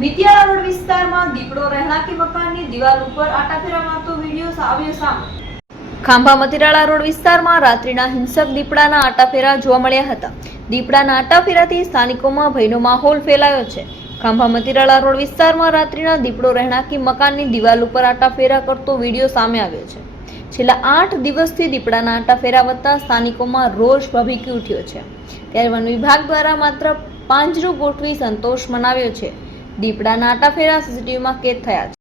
મિતિયાળા વિસ્તારમાં દીપડો રહેણાંકી મકાનની દિવાલ ઉપર આટાફેરા મારતો વીડિયો આવ્યો સામે. ખાંભા મતિરાળા રોડ વિસ્તારમાં રાત્રિના હિંસક દીપડાના આટાફેરા જોવા મળ્યા હતા. દીપડાના આટાફેરાથી સ્થાનિકોમાં ભયનો માહોલ ફેલાયો છે. ખાંભા મતિરાળા રોડ વિસ્તારમાં રાત્રિના દીપડો રહેણાંકી મકાનની દિવાલ ઉપર આટાફેરા કરતો વીડિયો સામે આવ્યો છે. છેલ્લા આઠ દિવસથી દીપડાના આટાફેરા વધતા સ્થાનિકોમાં રોષ ભભીકી ઉઠ્યો છે. ત્યારે વન વિભાગ દ્વારા માત્ર પાંજરું ગોઠવી સંતોષ મનાવ્યો છે. દીપડાના આટાફેરા સીસીટીવીમાં કેદ થયા